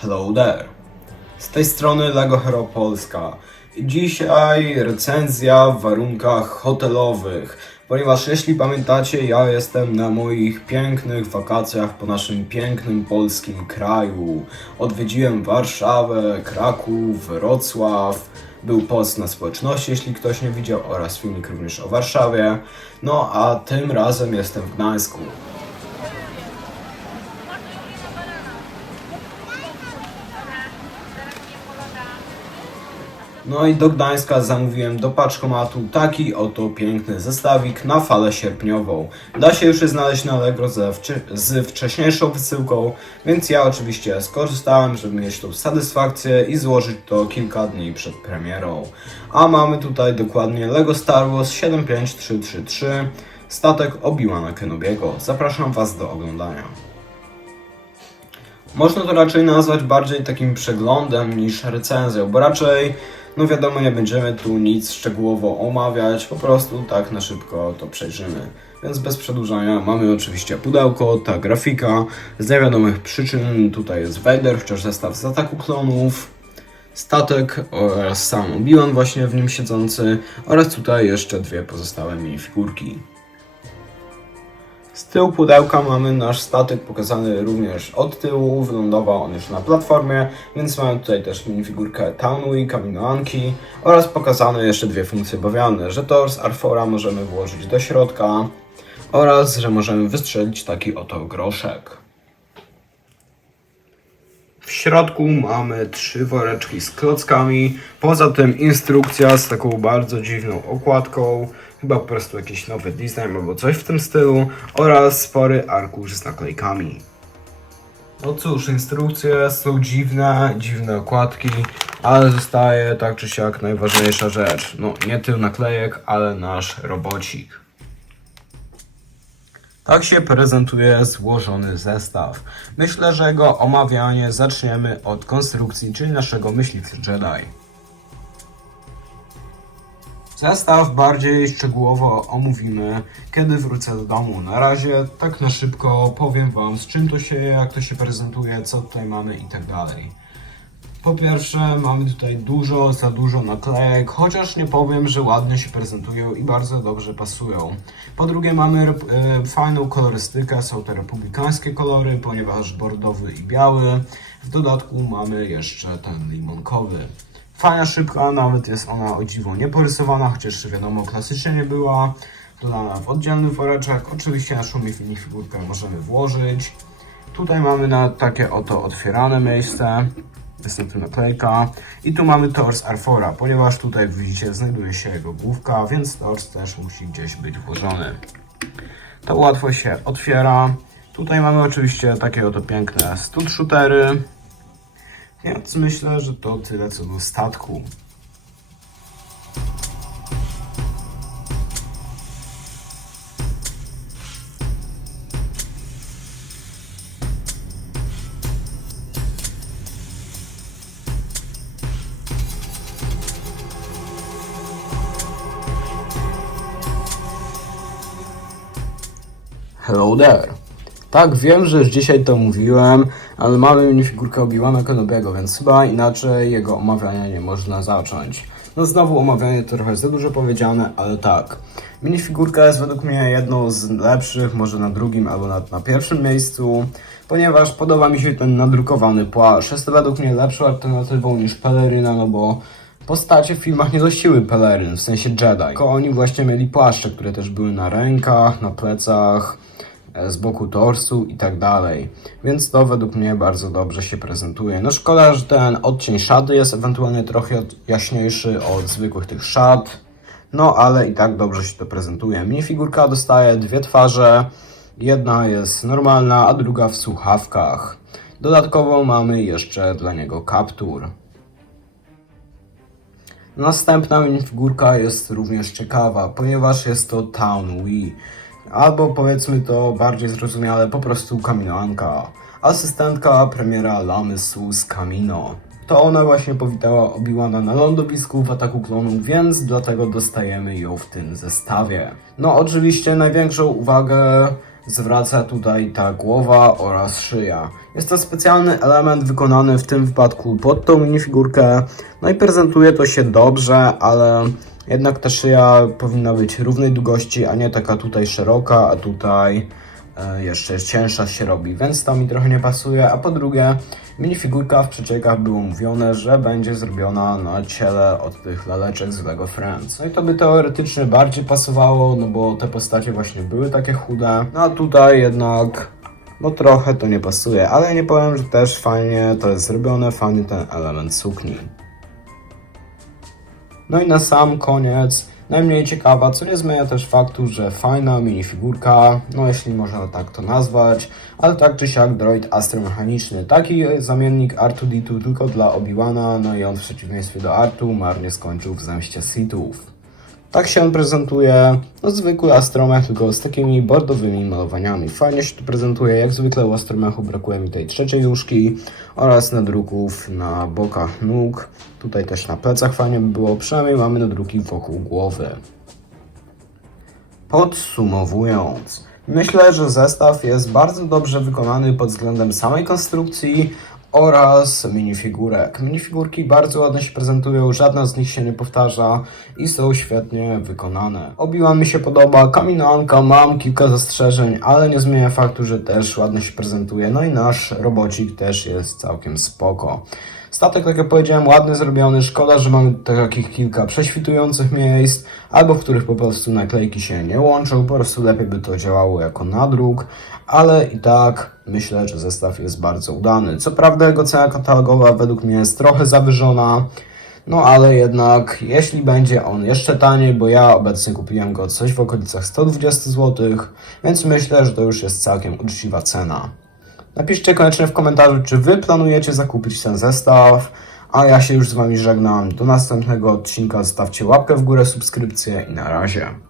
Hello there. Z tej strony Lego Hero Polska. Dzisiaj recenzja w warunkach hotelowych, ponieważ jeśli pamiętacie, ja jestem na moich pięknych wakacjach po naszym pięknym polskim kraju. Odwiedziłem Warszawę, Kraków, Wrocław, był post na społeczności, jeśli ktoś nie widział, oraz filmik również o Warszawie. No a tym razem jestem w Gdańsku. No i do Gdańska zamówiłem do paczkomatu taki oto piękny zestawik na falę sierpniową. Da się już znaleźć na Allegro z wcześniejszą wysyłką, więc ja oczywiście skorzystałem, żeby mieć tą satysfakcję i złożyć to kilka dni przed premierą. A mamy tutaj dokładnie Lego Star Wars 75333, statek Obi-Wana Kenobiego. Zapraszam Was do oglądania. Można to raczej nazwać bardziej takim przeglądem niż recenzją, bo raczej, no wiadomo, nie będziemy tu nic szczegółowo omawiać, po prostu tak na szybko to przejrzymy. Więc bez przedłużania mamy oczywiście pudełko, ta grafika, z niewiadomych przyczyn tutaj jest Vader, chociaż zestaw z ataku klonów, statek oraz sam Obi-Wan właśnie w nim siedzący oraz tutaj jeszcze dwie pozostałe minifigurki. Z tyłu pudełka mamy nasz statek pokazany również od tyłu, wylądował on już na platformie, więc mamy tutaj też minifigurkę Taunui, Kaminoanki oraz pokazane jeszcze dwie funkcje bawialne, że tor z Arfora możemy włożyć do środka oraz, że możemy wystrzelić taki oto groszek. W środku mamy trzy woreczki z klockami, poza tym instrukcja z taką bardzo dziwną okładką, chyba po prostu jakiś nowy design albo coś w tym stylu oraz spory arkusz z naklejkami. No cóż, instrukcje są dziwne, dziwne okładki, ale zostaje tak czy siak najważniejsza rzecz. No nie tył naklejek, ale nasz robocik. Tak się prezentuje złożony zestaw. Myślę, że jego omawianie zaczniemy od konstrukcji, czyli naszego myśliwca Jedi. Zestaw bardziej szczegółowo omówimy, kiedy wrócę do domu. Na razie tak na szybko powiem Wam z czym to się jak to się prezentuje, co tutaj mamy i tak dalej. Po pierwsze, mamy tutaj dużo, za dużo naklejek, chociaż nie powiem, że ładnie się prezentują i bardzo dobrze pasują. Po drugie, mamy e, fajną kolorystykę, są to republikańskie kolory, ponieważ bordowy i biały. W dodatku mamy jeszcze ten limonkowy. Fajna, szybka, nawet jest ona o dziwo nieporysowana, chociaż wiadomo, klasycznie nie była. Dodana w oddzielny woreczek. Oczywiście naszą minifigurkę możemy włożyć. Tutaj mamy na takie oto otwierane miejsce. Jest tym naklejka. I tu mamy tors Arfora, ponieważ tutaj widzicie znajduje się jego główka, więc tors też musi gdzieś być włożony. To łatwo się otwiera. Tutaj mamy oczywiście takie oto piękne stud shootery. Więc myślę, że to tyle co do statku. Hello there. Tak, wiem, że już dzisiaj to mówiłem, ale mamy minifigurkę Obi-Wana Kenobiego, więc chyba inaczej jego omawiania nie można zacząć. No znowu omawianie to trochę za dużo powiedziane, ale tak. Minifigurka jest według mnie jedną z lepszych, może na drugim albo nawet na pierwszym miejscu, ponieważ podoba mi się ten nadrukowany płaszcz. Jest to według mnie lepszą alternatywą niż peleryna, no bo postacie w filmach nie nosiły peleryn, w sensie Jedi. Tylko oni właśnie mieli płaszcze, które też były na rękach, na plecach, z boku torsu i tak dalej. Więc to według mnie bardzo dobrze się prezentuje. No szkoda, że ten odcień szaty jest ewentualnie trochę jaśniejszy od zwykłych tych szat. No ale i tak dobrze się to prezentuje. Minifigurka dostaje dwie twarze. Jedna jest normalna, a druga w słuchawkach. Dodatkowo mamy jeszcze dla niego kaptur. Następna minifigurka jest również ciekawa, ponieważ jest to Town Wii, albo powiedzmy to bardziej zrozumiale, po prostu Kaminoanka, asystentka premiera Lamy Sus Kamino. To ona właśnie powitała Obi-Wana na lądowisku w Ataku Klonów, więc dlatego dostajemy ją w tym zestawie. No oczywiście największą uwagę zwraca tutaj ta głowa oraz szyja. Jest to specjalny element wykonany w tym wypadku pod tą minifigurkę, no i prezentuje to się dobrze, ale jednak ta szyja powinna być równej długości, a nie taka tutaj szeroka, a tutaj jeszcze cięższa się robi, więc to mi trochę nie pasuje. A po drugie, minifigurka w przeciekach było mówione, że będzie zrobiona na ciele od tych laleczek z Lego Friends. No i to by teoretycznie bardziej pasowało, no bo te postacie właśnie były takie chude. No a tutaj jednak no trochę to nie pasuje, ale nie powiem, że też fajnie to jest zrobione, fajny ten element sukni. No i na sam koniec, najmniej ciekawa, co nie zmienia też faktu, że fajna minifigurka, no jeśli można tak to nazwać, ale tak czy siak droid astromechaniczny. Taki zamiennik R2D2 tylko dla Obi-Wana, no i on w przeciwieństwie do Artu marnie skończył w zemście Sithów. Tak się prezentuje, no zwykły astromech, tylko z takimi bordowymi malowaniami. Fajnie się tu prezentuje, jak zwykle u astromechu brakuje mi tej trzeciej nóżki oraz nadruków na bokach nóg. Tutaj też na plecach fajnie by było, przynajmniej mamy nadruki wokół głowy. Podsumowując, myślę, że zestaw jest bardzo dobrze wykonany pod względem samej konstrukcji oraz minifigurek. Minifigurki bardzo ładnie się prezentują, żadna z nich się nie powtarza i są świetnie wykonane. Obiła mi się podoba, Kaminanka, mam kilka zastrzeżeń, ale nie zmienia faktu, że też ładnie się prezentuje. No i nasz robocik też jest całkiem spoko. Statek, tak jak powiedziałem, ładny zrobiony. Szkoda, że mamy takich kilka prześwitujących miejsc, albo w których po prostu naklejki się nie łączą. Po prostu lepiej by to działało jako nadruk, ale i tak myślę, że zestaw jest bardzo udany. Co prawda, jego cena katalogowa według mnie jest trochę zawyżona. No ale jednak, jeśli będzie on jeszcze taniej, bo ja obecnie kupiłem go coś w okolicach 120 zł, więc myślę, że to już jest całkiem uczciwa cena. Napiszcie koniecznie w komentarzu, czy Wy planujecie zakupić ten zestaw. A ja się już z Wami żegnam. Do następnego odcinka. Zostawcie łapkę w górę, subskrypcję i na razie.